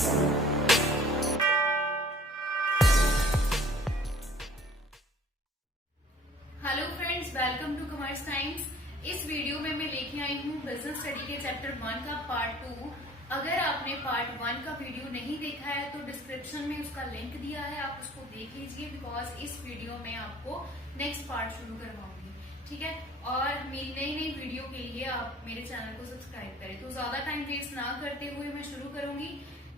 Hello friends, welcome to commerce times. इस video में मैं लेके आई हूँ बिजनेस स्टडी के चैप्टर 1 का पार्ट 2। अगर आपने पार्ट 1 का वीडियो नहीं देखा है तो डिस्क्रिप्शन में उसका लिंक दिया है, आप उसको देख लीजिए, बिकॉज इस वीडियो में आपको नेक्स्ट पार्ट शुरू करवाऊंगी, ठीक है। और मेरी नई नई वीडियो के लिए आप मेरे चैनल को सब्सक्राइब करें। तो ज्यादा टाइम वेस्ट ना करते हुए मैं शुरू करूंगी।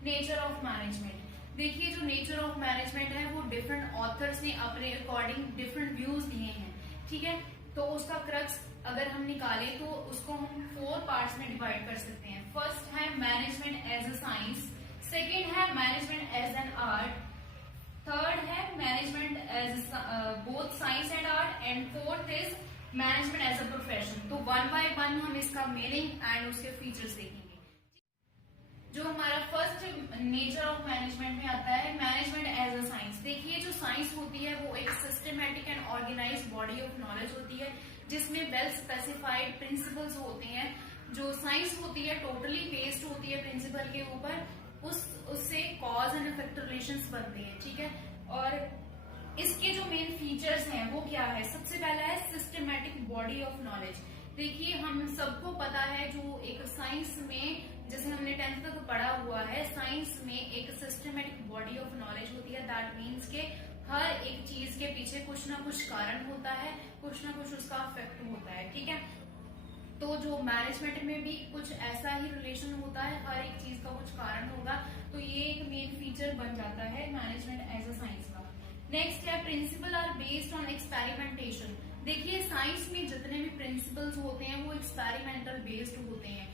Nature of management. देखिए, जो नेचर ऑफ मैनेजमेंट है वो डिफरेंट ऑथर्स ने अपने अकॉर्डिंग डिफरेंट व्यूज दिए हैं, ठीक है। तो उसका क्रक्स अगर हम निकाले तो उसको हम 4 पार्ट्स में डिवाइड कर सकते हैं। फर्स्ट है management as a science, second है management as an art, third है management as both science and art, and fourth is management as a profession. तो 1 बाय 1 हम इसका मीनिंग एंड उसके फीचर्स देखेंगे। जो हमारा फर्स्ट नेचर ऑफ मैनेजमेंट में आता है मैनेजमेंट एज अ साइंस। देखिए, जो साइंस होती है वो एक systematic and organised body of knowledge होती है जिसमें वेल स्पेसिफाइड प्रिंसिपल्स होते हैं। जो साइंस होती है टोटली बेस्ड होती है प्रिंसिपल के ऊपर, उससे कॉज एंड इफेक्ट रिलेशंस बनते हैं, ठीक है। और इसके जो मेन फीचर्स हैं वो क्या है? सबसे पहला है सिस्टमैटिक बॉडी ऑफ नॉलेज। देखिए, हम सबको पता है जो एक साइंस में, जैसे हमने 10th तक पढ़ा हुआ है, साइंस में एक सिस्टमैटिक बॉडी ऑफ नॉलेज होती है। दैट मीन्स के हर एक चीज के पीछे कुछ ना कुछ कारण होता है, कुछ ना कुछ उसका इफेक्ट होता है, ठीक है। तो जो मैनेजमेंट में भी कुछ ऐसा ही रिलेशन होता है, हर एक चीज का कुछ कारण होगा। तो ये एक मेन फीचर बन जाता है मैनेजमेंट एज अ साइंस का। नेक्स्ट है principle are based on experimentation. देखिए, साइंस में जितने भी प्रिंसिपल्स होते हैं वो एक्सपेरिमेंटल बेस्ड होते हैं।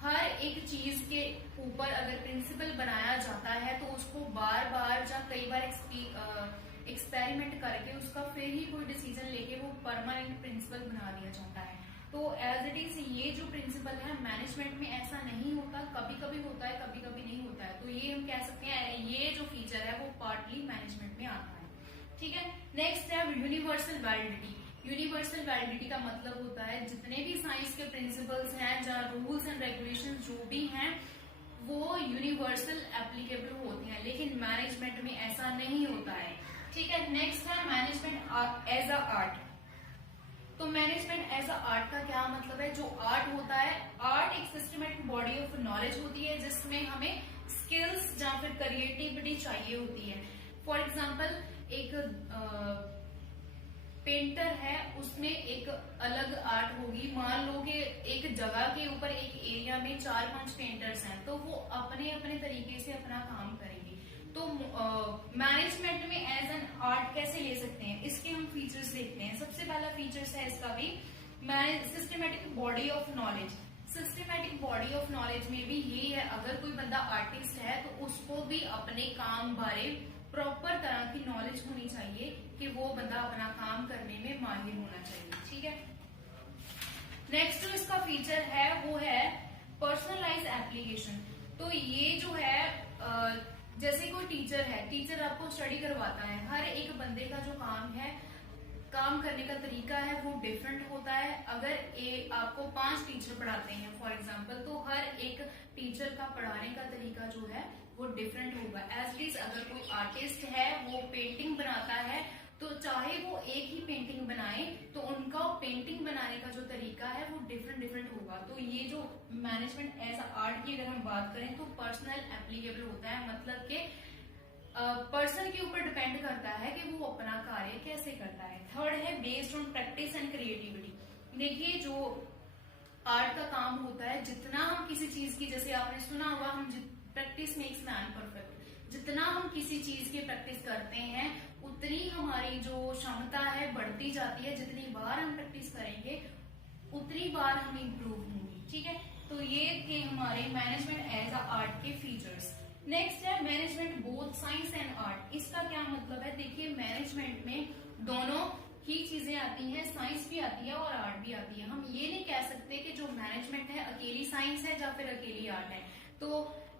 हर एक चीज के ऊपर अगर प्रिंसिपल बनाया जाता है तो उसको बार बार या कई बार एक्सपेरिमेंट करके उसका फिर ही कोई डिसीजन लेके वो परमानेंट प्रिंसिपल बना दिया जाता है। तो एज इट इज ये जो प्रिंसिपल है मैनेजमेंट में ऐसा नहीं होता, कभी कभी होता है, कभी कभी नहीं होता है। तो ये हम कह सकते हैं ये जो फीचर है वो पार्टली मैनेजमेंट में आता है, ठीक है। नेक्स्ट है यूनिवर्सल वैलिडिटी। यूनिवर्सल वैलिडिटी का मतलब होता है जितने भी साइंस के प्रिंसिपल्स हैं, जहाँ रूल्स एंड रेगुलेशन जो भी हैं वो यूनिवर्सल एप्लीकेबल होते हैं, लेकिन मैनेजमेंट में ऐसा नहीं होता है, ठीक है। नेक्स्ट है मैनेजमेंट एज अ आर्ट। तो मैनेजमेंट एज अ आर्ट का क्या मतलब है? जो आर्ट होता है, आर्ट एक सिस्टमैटिक बॉडी ऑफ नॉलेज होती है जिसमें हमें स्किल्स या फिर क्रिएटिविटी चाहिए होती है। फॉर एग्जाम्पल, एक पेंटर है, उसमें एक अलग आर्ट होगी। मान लो कि एक जगह के ऊपर एक एरिया में 4-5 पेंटर्स हैं, तो वो अपने अपने तरीके से अपना काम करेंगे। तो मैनेजमेंट में एज एन आर्ट कैसे ले सकते हैं, इसके हम फीचर्स देखते हैं। सबसे पहला फीचर्स है इसका भी systematic body of knowledge. Systematic body of knowledge में भी यही है, अगर कोई बंदा आर्टिस्ट है तो उसको भी अपने काम बारे प्रॉपर तरह की नॉलेज होनी चाहिए कि वो बंदा अपना काम करने में माहिर होना चाहिए, ठीक है। नेक्स्ट जो इसका फीचर है वो है पर्सनलाइज एप्लीकेशन। तो ये जो है जैसे कोई टीचर है, टीचर आपको स्टडी करवाता है, हर एक बंदे का जो काम है, काम करने का तरीका है वो डिफरेंट होता है। अगर आपको 5 टीचर पढ़ाते हैं फॉर एग्जांपल, तो हर एक टीचर का पढ़ाने का तरीका जो है वो डिफरेंट होगा। एज इट, अगर कोई आर्टिस्ट है वो पेंटिंग बनाता है, तो चाहे वो एक ही पेंटिंग बनाए तो उनका पेंटिंग बनाने का जो तरीका है वो डिफरेंट होगा। तो ये जो मैनेजमेंट एज आर्ट की अगर हम बात करें तो पर्सनल एप्लीकेबल होता है, मतलब कि पर्सन के ऊपर डिपेंड करता है कि वो अपना कार्य कैसे करता है। थर्ड है based on practice and creativity. देखिए, जो आर्ट का काम होता है, जितना हम किसी चीज की, जैसे आपने सुना होगा, हम प्रैक्टिस मेक्स मैन परफेक्ट। जितना हम किसी चीज की प्रैक्टिस करते हैं उतनी हमारी जो क्षमता है बढ़ती जाती है। जितनी बार हम प्रैक्टिस करेंगे उतनी बार हम इम्प्रूव होंगे, ठीक है। तो ये थे हमारे मैनेजमेंट एज अ आर्ट के फीचर्स। नेक्स्ट है management both science and art. इसका क्या मतलब है? देखिए, मैनेजमेंट में दोनों ही चीजें आती हैं, साइंस भी आती है और आर्ट भी आती है। हम ये नहीं कह सकते कि जो मैनेजमेंट है अकेली साइंस है या फिर अकेली आर्ट है। तो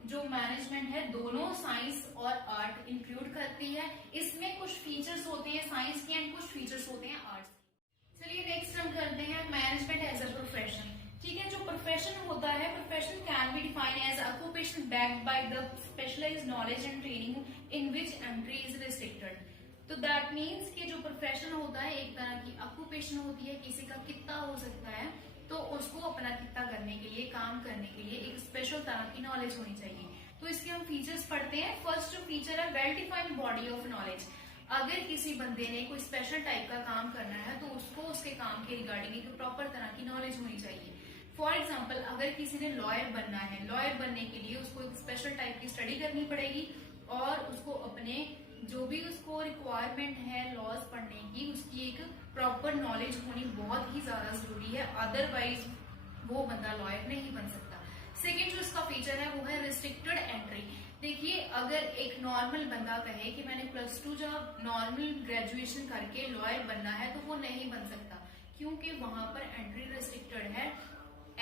जो मैनेजमेंट है दोनों साइंस और आर्ट इंक्लूड करती है। इसमें कुछ फीचर्स होते हैं साइंस के एंड कुछ फीचर्स होते हैं आर्ट्स के। चलिए नेक्स्ट हम करते हैं मैनेजमेंट एज अ प्रोफेशन, ठीक है। जो प्रोफेशन होता है, profession can be defined as occupation backed by the specialised knowledge and training in which entry is restricted. तो दैट मीन्स कि जो प्रोफेशन होता है एक तरह की ऑक्यूपेशन होती है, किसी का कितना हो सकता है, तो उसको अपना कितना करने के लिए, काम करने के लिए एक स्पेशल तरह की नॉलेज होनी चाहिए। तो इसके हम फीचर्स पढ़ते हैं। फर्स्ट जो फीचर है, well defined body of knowledge. अगर किसी बंदे ने कोई स्पेशल टाइप का काम करना है तो उसको उसके काम के रिगार्डिंग एक प्रॉपर तरह की नॉलेज होनी चाहिए। फॉर एग्जाम्पल, अगर किसी ने लॉयर बनना है, लॉयर बनने के लिए उसको एक स्पेशल टाइप की स्टडी करनी पड़ेगी और उसको अपने जो भी उसको रिक्वायरमेंट है लॉज पढ़ने की, उसकी एक प्रॉपर नॉलेज होनी बहुत ही ज्यादा जरूरी है, अदरवाइज वो बंदा लॉयर नहीं बन सकता। सेकेंड जो इसका फीचर है वो है रिस्ट्रिक्टेड एंट्री। देखिए, अगर एक नॉर्मल बंदा कहे कि मैंने +2 जब नॉर्मल ग्रेजुएशन करके लॉयर बनना है, तो वो नहीं बन सकता, क्योंकि वहां पर एंट्री रिस्ट्रिक्टेड है।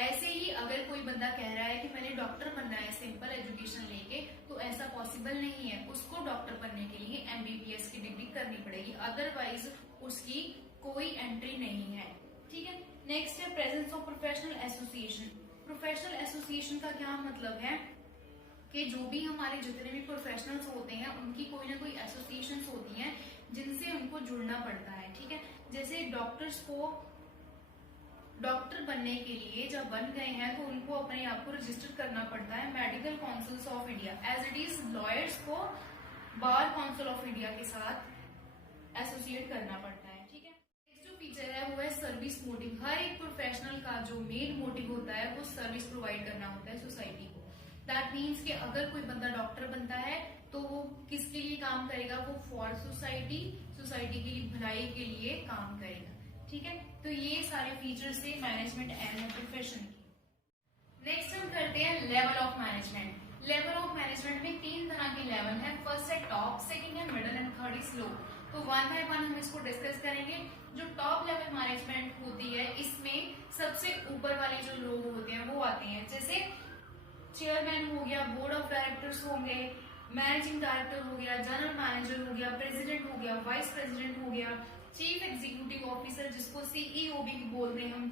ऐसे ही अगर कोई बंदा कह रहा है कि मैंने डॉक्टर बनना है सिंपल एजुकेशन लेके, तो ऐसा पॉसिबल नहीं है। उसको डॉक्टर बनने के लिए MBBS की डिग्री करनी पड़ेगी, अदरवाइज उसकी कोई एंट्री नहीं है। ठीक है। नेक्स्ट है presence of professional association. Professional association का क्या मतलब है कि जो भी हमारे जितने भी प्रोफेशनल्स होते हैं उनकी कोई ना कोई एसोसिएशंस होती हैं जिनसे उनको जुड़ना पड़ता है। ठीक है। जैसे डॉक्टर्स को डॉक्टर बनने के लिए जब बन गए हैं तो उनको अपने आप को रजिस्टर करना पड़ता है medical councils of India, as it is lawyers को बार काउंसिल ऑफ इंडिया के साथ एसोसिएट करना पड़ता है। ठीक है। नेक्स्ट जो फीचर है वो है सर्विस मोटिव। हर एक प्रोफेशनल का जो मेन मोटिव होता है वो सर्विस प्रोवाइड करना होता है सोसाइटी को। दैट मीन्स कि अगर कोई बंदा डॉक्टर बनता है तो वो किसके लिए काम करेगा, वो फॉर सोसाइटी, सोसाइटी की भलाई के लिए काम करेगा। ठीक है। तो ये सारे फीचर्स थे मैनेजमेंट एंड प्रोफेशन की। नेक्स्ट हम करते हैं level of management. Level of management में 3 तरह के लेवल है। फर्स्ट है टॉप, सेकंड है middle and third is low. तो 1 बाय 1 हम इसको डिस्कस करेंगे। जो टॉप लेवल मैनेजमेंट होती है, इसमें सबसे ऊपर वाले जो लोग होते हैं वो आते हैं, जैसे चेयरमैन हो गया, बोर्ड ऑफ डायरेक्टर्स होंगे, मैनेजिंग डायरेक्टर हो गया, जनरल मैनेजर हो गया, प्रेसिडेंट हो गया, वाइस प्रेसिडेंट हो गया, चीफ एग्जीक्यूटिव ऑफिसर जिसको CEO भी बोलते हैं हम,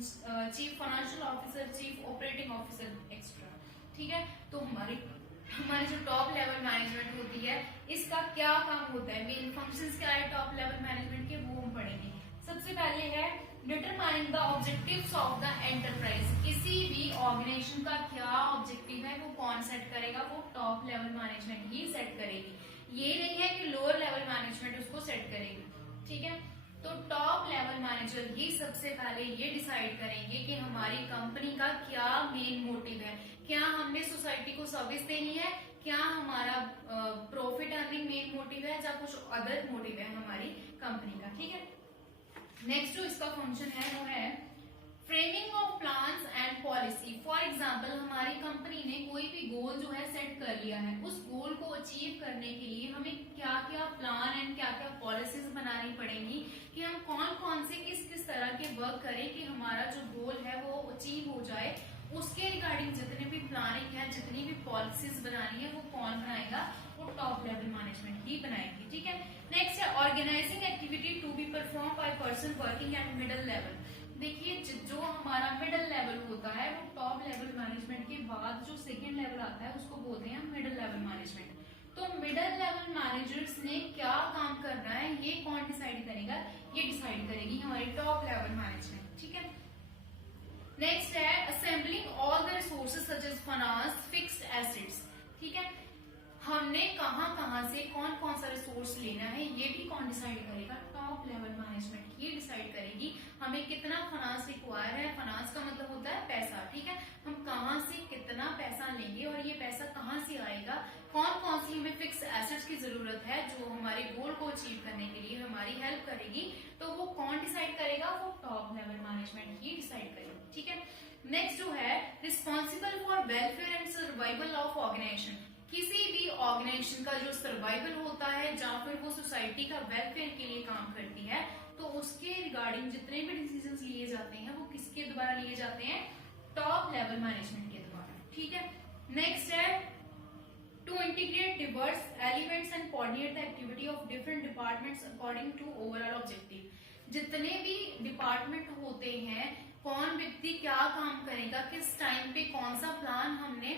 chief financial officer, chief operating officer extra. ठीक है। तो हमारी जो टॉप लेवल मैनेजमेंट होती है, इसका क्या काम होता है, मेन फंक्शंस क्या है टॉप लेवल मैनेजमेंट के, वो हम पढ़ेंगे। सबसे पहले है determining the objectives of the enterprise. किसी भी ऑर्गेनाइजेशन का क्या ऑब्जेक्टिव है वो कौन सेट करेगा, वो टॉप लेवल मैनेजमेंट ही सेट करेगी। ये नहीं है कि लोअर लेवल मैनेजमेंट उसको सेट करेगी। ठीक है। तो टॉप लेवल मैनेजर ही सबसे पहले ये डिसाइड करेंगे कि हमारी कंपनी का क्या मेन मोटिव है, क्या हमने सोसाइटी को सर्विस देनी है, क्या हमारा प्रॉफिट अर्निंग मेन मोटिव है, या कुछ अदर मोटिव है हमारी कंपनी का। ठीक है। नेक्स्ट जो इसका फंक्शन है वो है framing of plans and policy. For example, हमारी कंपनी ने कोई भी गोल जो है सेट कर लिया है, उस गोल को अचीव करने के लिए हमें क्या क्या प्लान एंड क्या क्या पॉलिसीज बनानी पड़ेंगी कि हम कौन कौन से किस किस तरह के वर्क करें कि हमारा जो गोल है वो अचीव हो जाए। उसके रिगार्डिंग जितने भी प्लानिंग है, जितनी भी पॉलिसीज बनानी है, वो कौन बनाएगा, वो टॉप लेवल मैनेजमेंट ही बनाएगी। ठीक है। नेक्स्ट है organising activity to be perform by person working at middle level. देखिए, जो हमारा मिडिल लेवल होता है वो टॉप लेवल मैनेजमेंट के बाद जो सेकेंड लेवल आता है उसको बोलते हैं मिडिल लेवल मैनेजमेंट। तो मिडिल लेवल मैनेजर्स ने क्या काम करना है ये कौन डिसाइड करेगा, ये डिसाइड करेगी हमारी टॉप लेवल मैनेजमेंट। ठीक है। नेक्स्ट है assembling all the resources such as finance, fixed assets. ठीक है। हमने कहां से कौन कौन सा रिसोर्स लेना है ये भी कौन डिसाइड करेगा, टॉप लेवल मैनेजमेंट ये डिसाइड करेगी। हमें कितना फाइनेंस रिक्वायर है, फाइनेंस का मतलब होता है पैसा। ठीक है। हम कहां से कितना पैसा लेंगे और ये पैसा कहां से आएगा, कौन कौन सी हमें फिक्स एसेट्स की जरूरत है जो हमारे गोल को अचीव करने के लिए हमारी हेल्प करेगी, तो वो कौन डिसाइड करेगा, वो टॉप लेवल मैनेजमेंट ही डिसाइड करेगा। ठीक है। नेक्स्ट जो है responsible for welfare and survival of organisation. किसी भी ऑर्गेनाइजेशन का जो सर्वाइवल होता है या फिर वो सोसाइटी का वेलफेयर के लिए काम करती है, तो उसके रिगार्डिंग जितने भी डिसीजंस लिए जाते हैं वो किसके द्वारा लिए जाते हैं, टॉप लेवल मैनेजमेंट के द्वारा। ठीक है। नेक्स्ट है to integrate diverse elements and coordinate the activity of different departments according to overall objective. जितने भी डिपार्टमेंट होते हैं कौन व्यक्ति क्या काम करेगा, किस टाइम पे कौन सा प्लान हमने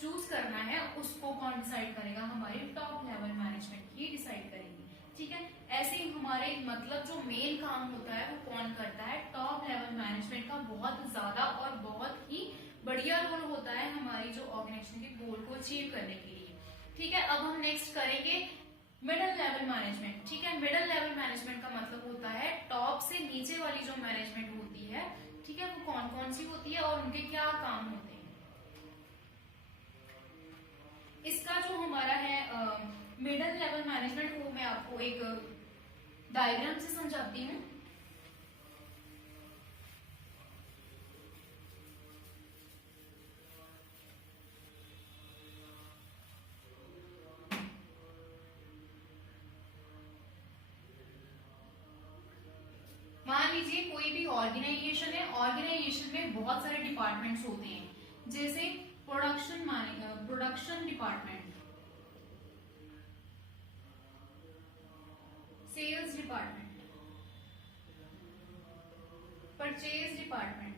चूज करना है, उसको कौन डिसाइड करेगा, हमारी टॉप लेवल मैनेजमेंट ही डिसाइड करेगी। ठीक है, ऐसे ही हमारे मतलब जो मेन काम होता है वो कौन करता है, टॉप लेवल मैनेजमेंट का बहुत ज्यादा और बहुत ही बढ़िया रोल होता है हमारी जो ऑर्गेनाइजेशन के गोल को अचीव करने के लिए। ठीक है, अब हम नेक्स्ट करेंगे मिडल लेवल मैनेजमेंट। ठीक है, मिडल लेवल मैनेजमेंट का मतलब होता है टॉप से नीचे वाली जो मैनेजमेंट होती है, ठीक है, वो कौन कौन सी होती है और उनके क्या काम होते हैं। इसका जो हमारा है मिडल लेवल मैनेजमेंट, वो मैं आपको एक डायग्राम से समझाती हूँ। मान लीजिए कोई भी ऑर्गेनाइजेशन है, ऑर्गेनाइजेशन में बहुत सारे डिपार्टमेंट्स होते हैं, जैसे production department, sales department, purchase department,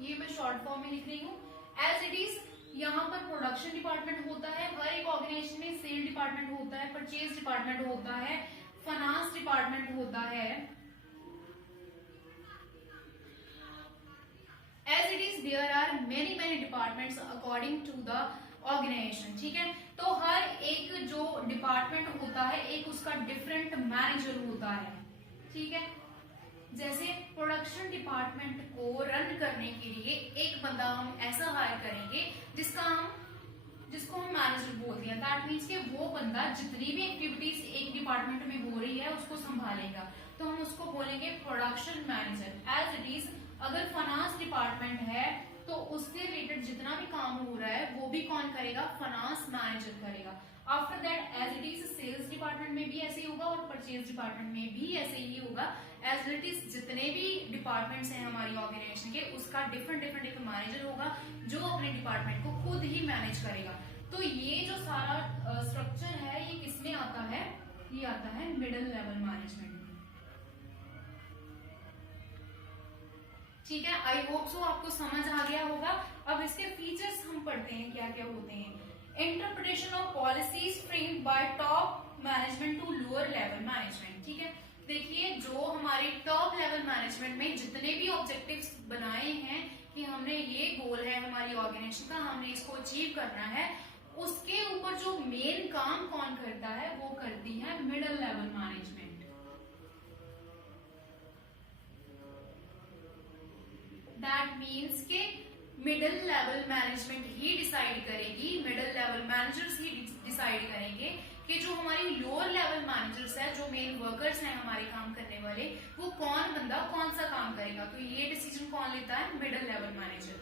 ये मैं शॉर्ट फॉर्म में लिख रही हूँ। एज इट इज यहाँ पर प्रोडक्शन डिपार्टमेंट होता है, हर एक ऑर्गेनाइजेशन में सेल डिपार्टमेंट होता है, परचेज डिपार्टमेंट होता है, फाइनेंस डिपार्टमेंट होता है। As it is there are many many departments according to the organisation. ठीक है, तो हर एक जो डिपार्टमेंट होता है एक उसका डिफरेंट मैनेजर होता है। ठीक है, जैसे प्रोडक्शन डिपार्टमेंट को रन करने के लिए एक बंदा हम ऐसा हायर करेंगे जिसको हम मैनेजर बोलते हैं। दैट मीन्स कि वो बंदा जितनी भी एक्टिविटीज एक डिपार्टमेंट में हो रही है उसको संभालेगा, तो हम उसको बोलेंगे production manager. As it is अगर फाइनेंस डिपार्टमेंट है तो उससे रिलेटेड जितना भी काम हो रहा है वो भी कौन करेगा, फाइनेंस मैनेजर करेगा। After that as it is sales department में भी ऐसे ही होगा और परचेज डिपार्टमेंट में भी ऐसे ही होगा। एज इट इज जितने भी डिपार्टमेंट्स हैं हमारी ऑर्गेनाइजेशन के, उसका डिफरेंट डिफरेंट एक मैनेजर होगा जो अपने डिपार्टमेंट को खुद ही मैनेज करेगा। तो ये जो सारा स्ट्रक्चर है ये किसमें आता है, ये आता है मिडिल लेवल मैनेजमेंट। ठीक है, आई होप सो आपको समझ आ गया होगा। अब इसके फीचर्स हम पढ़ते हैं क्या क्या होते हैं। Interpretation of policies framed by top management to lower level management. ठीक है, देखिए जो हमारे टॉप लेवल मैनेजमेंट में जितने भी ऑब्जेक्टिव्स बनाए हैं कि हमने ये गोल है हमारी ऑर्गेनाइजेशन का, हमने इसको अचीव करना है, उसके ऊपर जो मेन काम कौन करता है वो करती है middle level management. That means के मिडिल लेवल मैनेजमेंट ही डिसाइड करेगी, मिडिल लेवल मैनेजर्स ही डिसाइड करेंगे कि जो हमारी लोअर लेवल मैनेजर्स है, जो मेन वर्कर्स हैं हमारे काम करने वाले, वो कौन बंदा कौन सा काम करेगा। तो ये डिसीजन कौन लेता है, मिडिल लेवल मैनेजर।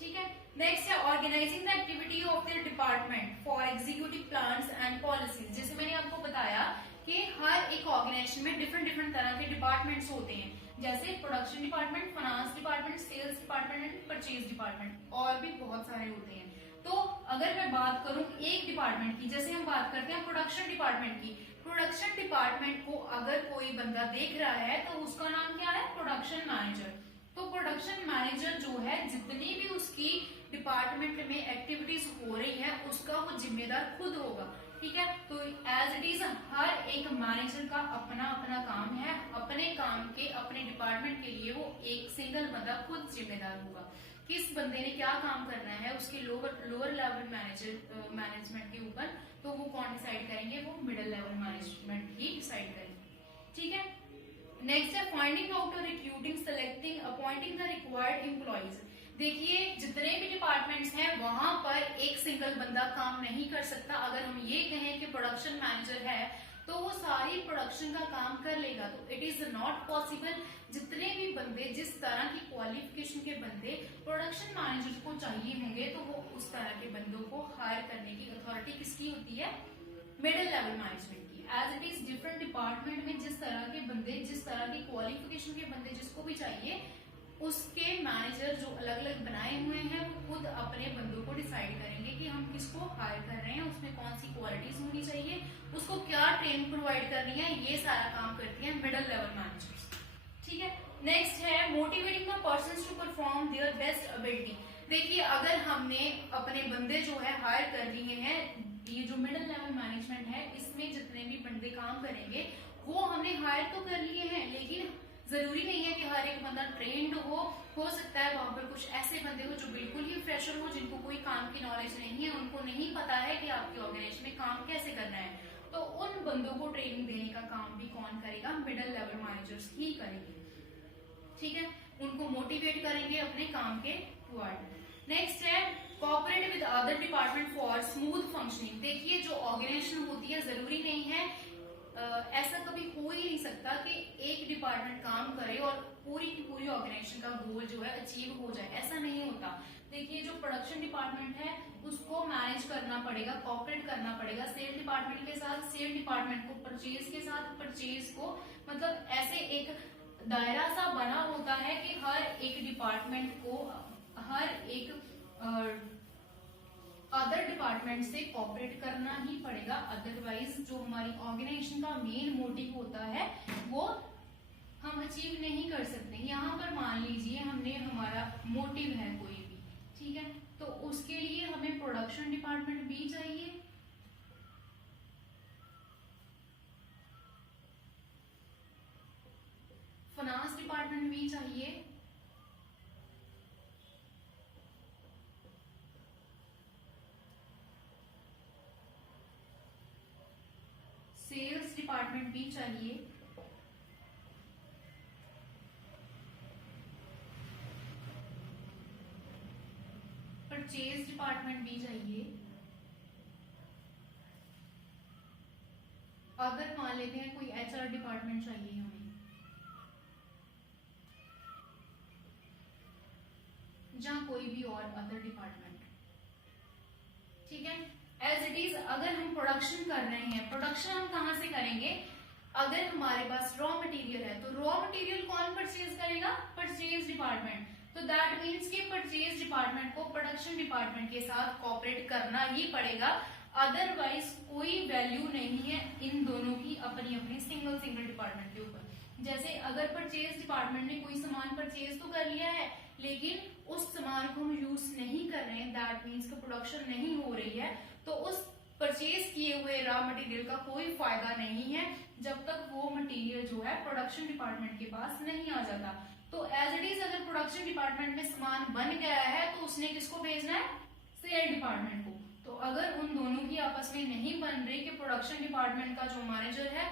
ठीक है, नेक्स्ट है organising the activity of the department for executive plans and policies. जैसे मैंने आपको बताया कि हर एक ऑर्गेनाइजेशन में डिफरेंट डिफरेंट तरह के डिपार्टमेंट्स होते हैं, जैसे production department, finance department, sales department and purchase department, और भी बहुत सारे होते हैं। तो अगर मैं बात करूं एक डिपार्टमेंट की, जैसे हम बात करते हैं प्रोडक्शन डिपार्टमेंट की, प्रोडक्शन डिपार्टमेंट को अगर कोई बंदा देख रहा है तो उसका नाम क्या है, प्रोडक्शन मैनेजर। तो प्रोडक्शन मैनेजर जो है जितनी भी उसकी डिपार्टमेंट में एक्टिविटीज हो रही है उसका वो जिम्मेदार खुद होगा। ठीक है, तो एज इट इज हर एक मैनेजर का अपना अपना काम है, अपने काम के अपने डिपार्टमेंट के लिए वो एक सिंगल बंदा खुद जिम्मेदार होगा। किस बंदे ने क्या काम करना है उसके लोअर लेवल मैनेजमेंट के ऊपर, तो वो कौन डिसाइड करेंगे, वो मिडिल लेवल मैनेजमेंट ही डिसाइड करेंगे। ठीक है, नेक्स्ट है फाइंडिंग आउट और recruiting, selecting, appointing the required employees. देखिए जितने भी डिपार्टमेंट्स हैं वहां पर एक सिंगल बंदा काम नहीं कर सकता। अगर हम ये कहें कि प्रोडक्शन मैनेजर है तो वो सारी प्रोडक्शन का काम कर लेगा, तो इट इज नॉट पॉसिबल। जितने भी बंदे जिस तरह की क्वालिफिकेशन के बंदे प्रोडक्शन मैनेजर को चाहिए होंगे तो वो उस तरह के बंदों को हायर करने की अथॉरिटी किसकी होती है, मिडिल लेवल मैनेजमेंट की। As it is different department में जिस तरह के बंदे, जिस तरह की क्वालिफिकेशन के बंदे जिसको भी चाहिए, उसके मैनेजर जो अलग अलग बनाए हुए हैं वो खुद अपने बंदों को डिसाइड करेंगे कि हम किसको हायर कर रहे हैं, उसमें कौन सी क्वालिटीज होनी चाहिए, उसको क्या ट्रेनिंग प्रोवाइड करनी है, ये सारा काम करती है मिडिल लेवल मैनेजर्स। ठीक है, नेक्स्ट है motivating the persons to perform their best ability. देखिए, अगर हमने अपने बंदे जो है हायर कर लिए हैं, ये जो मिडिल लेवल मैनेजमेंट है इसमें जितने भी बंदे काम करेंगे वो हमने हायर तो कर लिए हैं, लेकिन जरूरी नहीं है कि हर एक बंदा ट्रेंड हो सकता है वहां पर कुछ ऐसे बंदे हो जो बिल्कुल ही फ्रेशर हो, जिनको कोई काम की नॉलेज नहीं है, उनको नहीं पता है कि आपके ऑर्गेनाइजेशन में काम कैसे करना है। तो उन बंदों को ट्रेनिंग देने का काम भी कौन करेगा? मिडिल लेवल मैनेजर्स ही करेंगे। ठीक है, उनको मोटिवेट करेंगे अपने काम के टुवर्ड। नेक्स्ट है cooperate with other department for smooth functioning. देखिए, जो ऑर्गेनाइजेशन होती है जरूरी नहीं है ऐसा कभी हो ही नहीं सकता कि एक डिपार्टमेंट काम करे और पूरी की पूरी ऑर्गेनाइजेशन का गोल जो है अचीव हो जाए, ऐसा नहीं होता। देखिए, जो प्रोडक्शन डिपार्टमेंट है उसको मैनेज करना पड़ेगा, कोऑपरेट करना पड़ेगा सेल डिपार्टमेंट के साथ, सेल डिपार्टमेंट को परचेज के साथ, परचेज को, मतलब ऐसे एक दायरा सा बना होता है कि हर एक डिपार्टमेंट को हर एक अदर डिपार्टमेंट से कोऑपरेट करना ही पड़ेगा, अदरवाइज जो हमारी ऑर्गेनाइजेशन का मेन मोटिव होता है वो हम अचीव नहीं कर सकते। यहाँ पर मान लीजिए हमने हमारा मोटिव है कोई भी, ठीक है, तो उसके लिए हमें प्रोडक्शन डिपार्टमेंट भी चाहिए, फाइनेंस डिपार्टमेंट भी चाहिए, सेल्स डिपार्टमेंट भी चाहिए, परचेज डिपार्टमेंट भी चाहिए, अगर मान लेते हैं कोई एचआर डिपार्टमेंट चाहिए हमें, जहां कोई भी और अदर डिपार्टमेंट। ठीक है, एज इट इज अगर हम प्रोडक्शन कर रहे हैं, प्रोडक्शन हम कहां से करेंगे? अगर हमारे पास रॉ मटेरियल है तो रॉ मटेरियल कौन परचेज करेगा? Purchase department. तो दैट मीन्स कि परचेज डिपार्टमेंट को प्रोडक्शन डिपार्टमेंट के साथ कोऑपरेट करना ही पड़ेगा, अदरवाइज कोई वैल्यू नहीं है इन दोनों की अपनी अपनी सिंगल डिपार्टमेंट के ऊपर। जैसे अगर परचेज डिपार्टमेंट ने कोई सामान परचेज तो कर लिया है लेकिन उस सामान को हम यूज नहीं कर रहे हैं, दैट मीन्स का प्रोडक्शन नहीं हो रही है, तो उस परचेज किए हुए रॉ मटेरियल का कोई फायदा नहीं है जब तक वो मटेरियल जो है प्रोडक्शन डिपार्टमेंट के पास नहीं आ जाता। तो एज इट इज अगर प्रोडक्शन डिपार्टमेंट में सामान बन गया है तो उसने किसको भेजना है? सेल डिपार्टमेंट को। तो अगर उन दोनों की आपस में नहीं बन रही कि प्रोडक्शन डिपार्टमेंट का जो मैनेजर है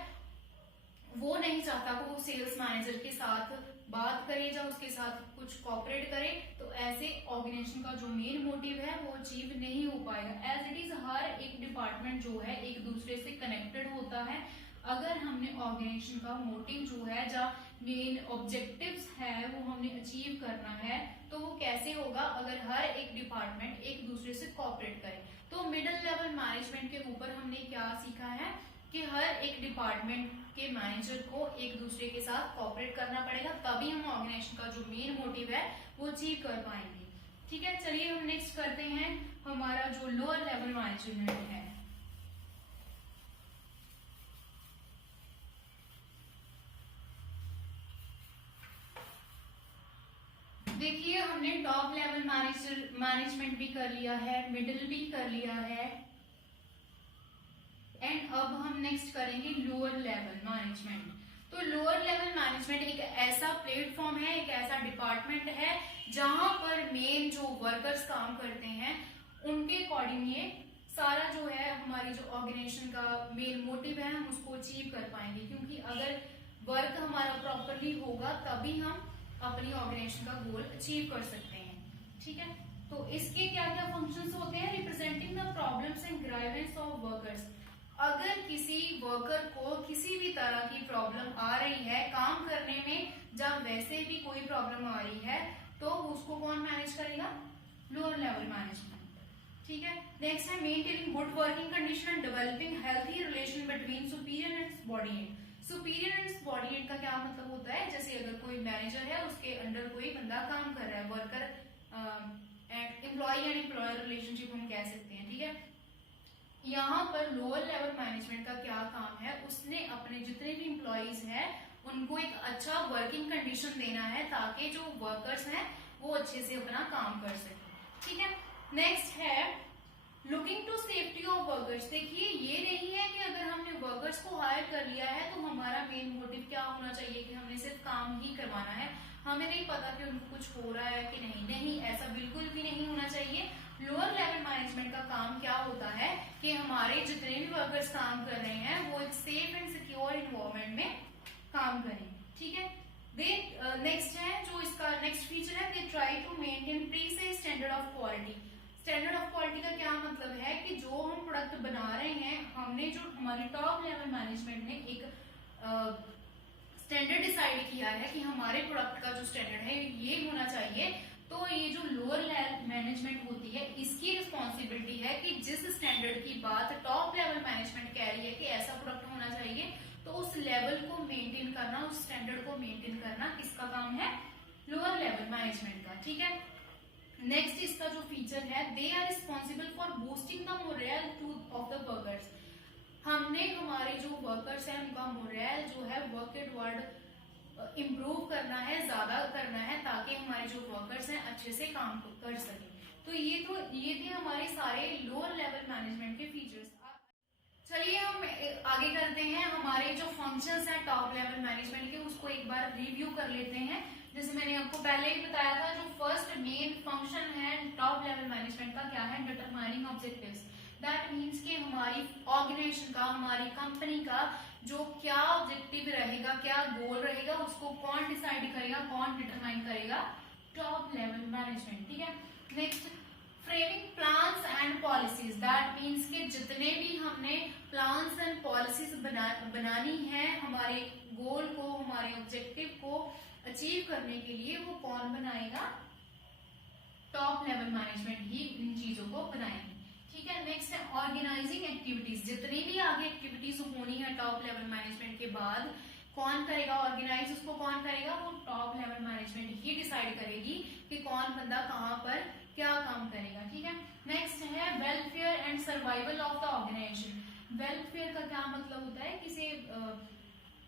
वो नहीं चाहता कि वो सेल्स मैनेजर के साथ बात करे या उसके साथ कुछ कोऑपरेट करे, तो ऐसे ऑर्गेनाइजेशन का जो मेन मोटिव है वो अचीव नहीं हो पाएगा। एज इट इज हर एक डिपार्टमेंट जो है एक दूसरे से कनेक्टेड होता है। अगर हमने ऑर्गेनाइजेशन का मोटिव जो है या मेन ऑब्जेक्टिव्स है वो हमने अचीव करना है तो वो कैसे होगा? अगर हर एक डिपार्टमेंट एक दूसरे से कोऑपरेट करे। तो मिडिल लेवल मैनेजमेंट के ऊपर हमने क्या सीखा है कि हर एक डिपार्टमेंट के मैनेजर को एक दूसरे के साथ कोऑपरेट करना पड़ेगा, तभी हम ऑर्गेनाइजेशन का जो मेन मोटिव है वो अचीव कर पाएंगे। ठीक है, चलिए हम नेक्स्ट करते हैं हमारा जो लोअर लेवल मैनेजमेंट है। देखिए, हमने टॉप लेवल मैनेजमेंट भी कर लिया है, मिडिल भी कर लिया है, एंड अब हम नेक्स्ट करेंगे लोअर लेवल मैनेजमेंट। तो लोअर लेवल मैनेजमेंट एक ऐसा प्लेटफॉर्म है, एक ऐसा डिपार्टमेंट है जहां पर मेन जो वर्कर्स काम करते हैं उनके अकॉर्डिंग ये सारा जो है हमारी जो ऑर्गेनाइजेशन का मेन मोटिव है हम उसको अचीव कर पाएंगे, क्योंकि अगर वर्क हमारा प्रॉपरली होगा तभी हम अपनी ऑर्गेनाइजेशन का गोल अचीव कर सकते हैं। ठीक है, तो इसके क्या क्या फंक्शंस होते हैं? Representing the problems and grievances of workers. अगर किसी वर्कर को किसी भी तरह की प्रॉब्लम आ रही है काम करने में, जब वैसे भी कोई प्रॉब्लम आ रही है तो उसको कौन मैनेज करेगा? Lower level management. ठीक है, नेक्स्ट है maintaining good working condition and developing healthy relation between superior and subordinate. Superior and subordinate का क्या मतलब होता है, जैसे अगर कोई मैनेजर है उसके अंडर कोई बंदा काम कर रहा है, worker employ and employer relationship हम कह सकते हैं, ठीक है। यहाँ पर लोअर लेवल मैनेजमेंट का क्या काम है, उसने अपने जितने भी एम्प्लॉयज हैं उनको एक अच्छा वर्किंग कंडीशन देना है ताकि जो वर्कर्स हैं वो अच्छे से अपना काम कर सके, ठीक है। नेक्स्ट है looking to safety of workers. देखिए ये नहीं है कि अगर हमने वर्कर्स को हायर कर लिया है तो हमारा मेन मोटिव क्या होना चाहिए कि हमने सिर्फ काम ही करवाना है, हमें नहीं पता कि उनको कुछ हो रहा है कि नहीं, ऐसा बिल्कुल भी नहीं होना चाहिए। लोअर लेवल मैनेजमेंट का काम क्या होता है कि हमारे जितने भी वर्कर्स काम कर रहे हैं वो एक सेफ एंड सिक्योर इन्वायरमेंट में काम करें, ठीक है। नेक्स्ट है जो इसका नेक्स्ट फीचर है, they try to maintain precise standard of quality. Standard of quality का क्या मतलब है कि जो हम प्रोडक्ट बना रहे हैं, हमने जो हमारी टॉप लेवल मैनेजमेंट ने एक स्टैंडर्ड डिसाइड किया है कि हमारे प्रोडक्ट का जो स्टैंडर्ड है ये होना चाहिए। तो ये जो लोअर लेवल मैनेजमेंट होती है इसकी रिस्पॉन्सिबिलिटी है कि जिस स्टैंडर्ड की बात टॉप लेवल मैनेजमेंट कह रही है कि ऐसा प्रोडक्ट होना चाहिए, तो उस लेवल को मेंटेन करना, उस स्टैंडर्ड को मेंटेन करना किसका काम है, लोअर लेवल मैनेजमेंट का, ठीक है। नेक्स्ट इसका जो फीचर है, they are responsible for boosting the morale of the workers. हमने हमारे जो वर्कर्स हैं उनका मोरल जो है वर्क टुवर्ड इम्प्रूव करना है, ज्यादा करना है ताकि हमारे जो वर्कर्स हैं अच्छे से काम कर सकें। तो ये थे हमारे सारे लोअर लेवल मैनेजमेंट के फीचर्स। चलिए हम आगे करते हैं, हमारे जो फंक्शंस हैं टॉप लेवल मैनेजमेंट के उसको एक बार रिव्यू कर लेते हैं। जैसे मैंने आपको पहले ही बताया था, जो फर्स्ट मेन फंक्शन है टॉप लेवल मैनेजमेंट का क्या है, डिटरमाइनिंग ऑब्जेक्टिव्स। दैट मीन्स कि हमारी ऑर्गेनाइजेशन का, हमारी कंपनी का जो क्या ऑब्जेक्टिव रहेगा, क्या गोल रहेगा, उसको कौन डिसाइड करेगा, कौन डिटरमाइन करेगा, टॉप लेवल मैनेजमेंट, ठीक है। Next framing plans and policies. That means कि जितने भी हमने प्लान्स एंड पॉलिसीज बनानी है हमारे गोल को, हमारे ऑब्जेक्टिव को अचीव करने के लिए, वो कौन बनाएगा, टॉप लेवल मैनेजमेंट ही इन चीजों को बनाएंगे, ठीक है। नेक्स्ट है ऑर्गेनाइजिंग एक्टिविटीज। जितनी भी आगे एक्टिविटीज होनी है टॉप लेवल मैनेजमेंट के बाद, कौन करेगा ऑर्गेनाइज, उसको कौन करेगा, वो टॉप लेवल मैनेजमेंट ही डिसाइड करेगी कि कौन बंदा कहाँ पर क्या काम करेगा, ठीक है। नेक्स्ट है welfare and survival of the organisation. Welfare का क्या मतलब होता है, किसी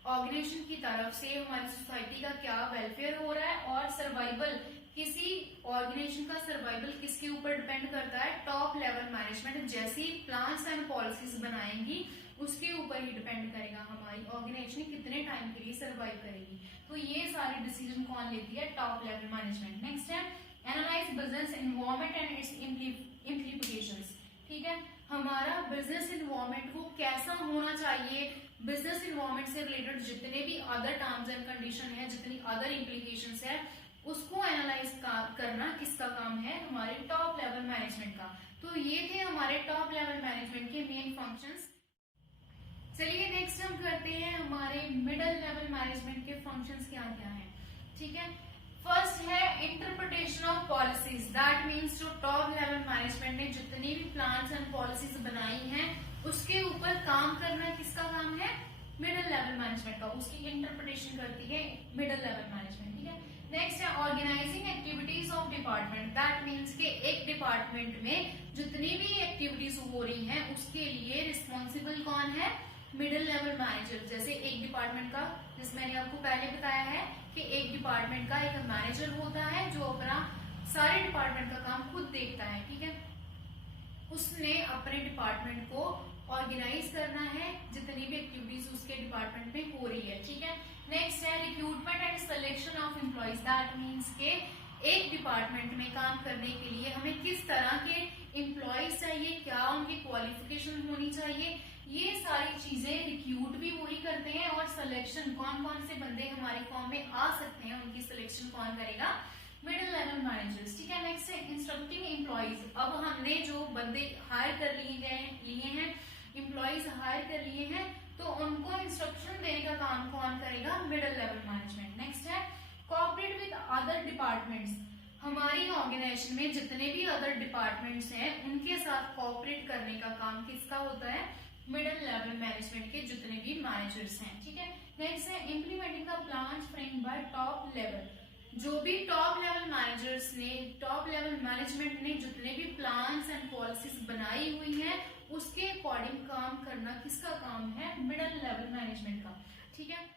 ऑर्गेनाइजेशन की तरफ से हमारी सोसाइटी का क्या वेलफेयर हो रहा है, और सर्वाइवल, किसी ऑर्गेनाइजेशन का सर्वाइवल किसके ऊपर डिपेंड करता है, टॉप लेवल मैनेजमेंट जैसी प्लान्स एंड पॉलिसीज बनाएंगी उसके ऊपर ही डिपेंड करेगा हमारी ऑर्गेनाइजेशन कितने टाइम के लिए सर्वाइव करेगी। तो ये सारे डिसीजन कौन लेती है, टॉप लेवल मैनेजमेंट। नेक्स्ट है analyse business environment and it's implications, ठीक है। हमारा बिजनेस एनवायरनमेंट वो कैसा होना चाहिए, बिजनेस एनवायरनमेंट से रिलेटेड जितने भी अदर टर्म्स एंड कंडीशन है, जितनी अदर इम्प्लीकेशंस है, उसको एनालाइज करना किसका काम है, हमारे टॉप लेवल मैनेजमेंट का। तो ये थे हमारे टॉप लेवल मैनेजमेंट के मेन फंक्शंस। चलिए नेक्स्ट हम करते हैं हमारे मिडिल लेवल मैनेजमेंट के फंक्शंस क्या क्या हैं, ठीक है। फर्स्ट है interpretation of policies. That means जो टॉप लेवल मैनेजमेंट ने जितनी भी प्लान्स एंड पॉलिसीज बनाई हैं उसके ऊपर काम करना किसका काम है, मिडिल लेवल मैनेजमेंट का। उसकी इंटरप्रिटेशन करती है मिडिल लेवल मैनेजमेंट, ठीक है। नेक्स्ट है organising activities of department. That means के एक डिपार्टमेंट में जितनी भी एक्टिविटीज हो रही हैं उसके लिए रिस्पॉन्सिबल कौन है, मिडिल लेवल मैनेजर। जैसे एक डिपार्टमेंट का, जिस मैंने आपको पहले बताया है कि एक डिपार्टमेंट का एक मैनेजर होता है जो अपना सारे डिपार्टमेंट का काम खुद देखता है, ठीक है। उसने अपने डिपार्टमेंट को ऑर्गेनाइज करना है जितनी भी एक्टिविटीज उसके डिपार्टमेंट में हो रही है, ठीक है। नेक्स्ट है recruitment and selection of employees. That means के एक डिपार्टमेंट में काम करने के लिए हमें किस तरह के एम्प्लॉइज चाहिए, क्या उनकी क्वालिफिकेशन होनी चाहिए, ये सारी चीजें रिक्रूट भी वही करते हैं, और सिलेक्शन कौन कौन से बंदे हमारे फॉर्म में आ सकते हैं उनकी सिलेक्शन कौन करेगा, मिडिल लेवल मैनेजर्स, ठीक है। नेक्स्ट है इंस्ट्रक्टिंग एम्प्लॉइज। अब हमने जो बंदे हायर कर लिए हैं एम्प्लॉइज हायर कर लिए हैं, तो उनको इंस्ट्रक्शन देने का काम कौन करेगा, मिडिल लेवल मैनेजमेंट। नेक्स्ट है कोऑपरेट विद अदर डिपार्टमेंट्स। हमारी ऑर्गेनाइजेशन में जितने भी अदर डिपार्टमेंट्स हैं उनके साथ कोऑपरेट करने का काम किसका होता है, मिडिल लेवल मैनेजमेंट के जितने भी मैनेजर्स हैं, ठीक है। नेक्स्ट है इम्प्लीमेंटिंग द टॉप लेवल, जो भी टॉप लेवल मैनेजर्स ने, टॉप लेवल मैनेजमेंट ने जितने भी प्लान्स एंड पॉलिसीज बनाई हुई हैं उसके अकॉर्डिंग काम करना किसका काम है? मिडिल लेवल मैनेजमेंट का। ठीक है,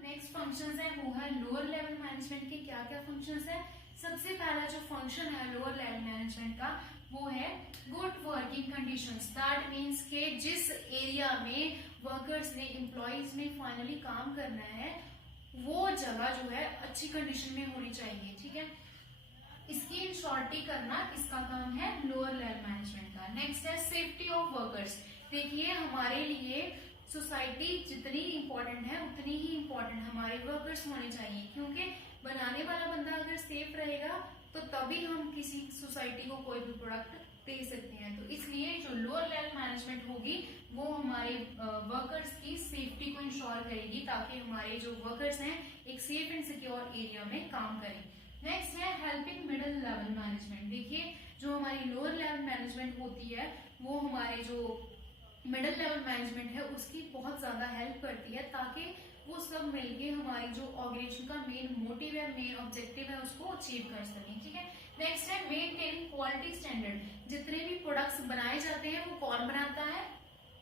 नेक्स्ट फंक्शंस है वो है लोअर लेवल मैनेजमेंट के। क्या क्या फंक्शंस है? सबसे पहला जो फंक्शन है लोअर लेवल मैनेजमेंट का वो है good working conditions. That means के जिस एरिया में वर्कर्स ने, एम्प्लॉइज ने फाइनली काम करना है वो जगह जो है अच्छी कंडीशन में होनी चाहिए। ठीक है, इसकी इंश्योरिटी करना किसका काम है? लोअर लेवल मैनेजमेंट का। नेक्स्ट है सेफ्टी ऑफ वर्कर्स। देखिए हमारे लिए सोसाइटी जितनी इंपॉर्टेंट है उतनी ही इंपॉर्टेंट हमारे वर्कर्स होने चाहिए, क्योंकि बनाने वाला बंदा अगर सेफ रहेगा तो तभी हम किसी सोसाइटी को कोई भी प्रोडक्ट दे सकते हैं। तो इसलिए जो लोअर लेवल मैनेजमेंट होगी वो हमारे वर्कर्स की सेफ्टी को इंश्योर करेगी ताकि हमारे जो वर्कर्स हैं एक सेफ एंड सिक्योर एरिया में काम करें। नेक्स्ट है हेल्पिंग मिडिल लेवल मैनेजमेंट। देखिए जो हमारी लोअर लेवल मैनेजमेंट होती है वो हमारे जो मिडिल लेवल मैनेजमेंट है उसकी बहुत ज्यादा हेल्प करती है ताकि वो सब मिलके हमारी जो ऑर्गेनाइजेशन का मेन मोटिव है, मेन ऑब्जेक्टिव है उसको अचीव कर सकें। ठीक है, नेक्स्ट है मेंटेनिंग क्वालिटी स्टैंडर्ड। जितने भी प्रोडक्ट्स बनाए जाते हैं वो कौन बनाता है?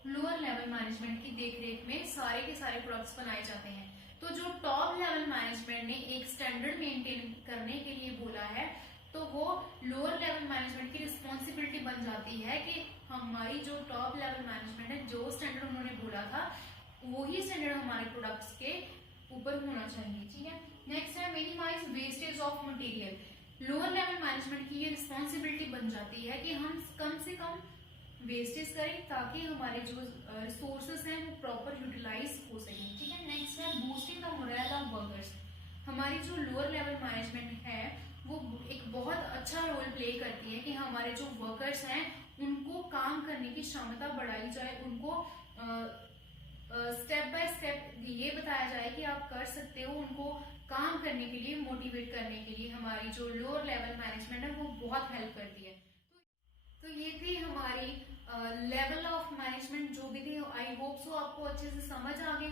लोअर लेवल मैनेजमेंट की देखरेख में सारे के सारे प्रोडक्ट्स बनाए जाते हैं। तो जो टॉप लेवल मैनेजमेंट ने एक स्टैंडर्ड मेंटेन करने के लिए बोला है तो वो लोअर लेवल मैनेजमेंट की रिस्पॉन्सिबिलिटी बन जाती है कि हमारी जो टॉप लेवल मैनेजमेंट है जो स्टैंडर्ड उन्होंने बोला था वही स्टैंडर्ड हमारे प्रोडक्ट्स के ऊपर होना चाहिए। ठीक है, नेक्स्ट है minimise wastage of material. Lower level management की ये रिस्पॉन्सिबिलिटी बन जाती है कि हम कम से कम वेस्टेज करें ताकि हमारे जो रिसोर्सेस हैं वो प्रॉपर यूटिलाइज हो सके। ठीक है, नेक्स्ट है boosting the morale of workers. हमारी जो लोअर लेवल मैनेजमेंट है वो एक बहुत अच्छा रोल प्ले करती है कि हमारे जो वर्कर्स हैं उनको काम करने की क्षमता बढ़ाई जाए, उनको स्टेप बाय स्टेप ये बताया जाए कि आप कर सकते हो, उनको काम करने के लिए मोटिवेट करने के लिए हमारी जो लोअर लेवल मैनेजमेंट है वो बहुत हेल्प करती है। तो ये थी हमारी लेवल ऑफ मैनेजमेंट जो भी थी। आई होप सो आपको अच्छे से समझ आ गया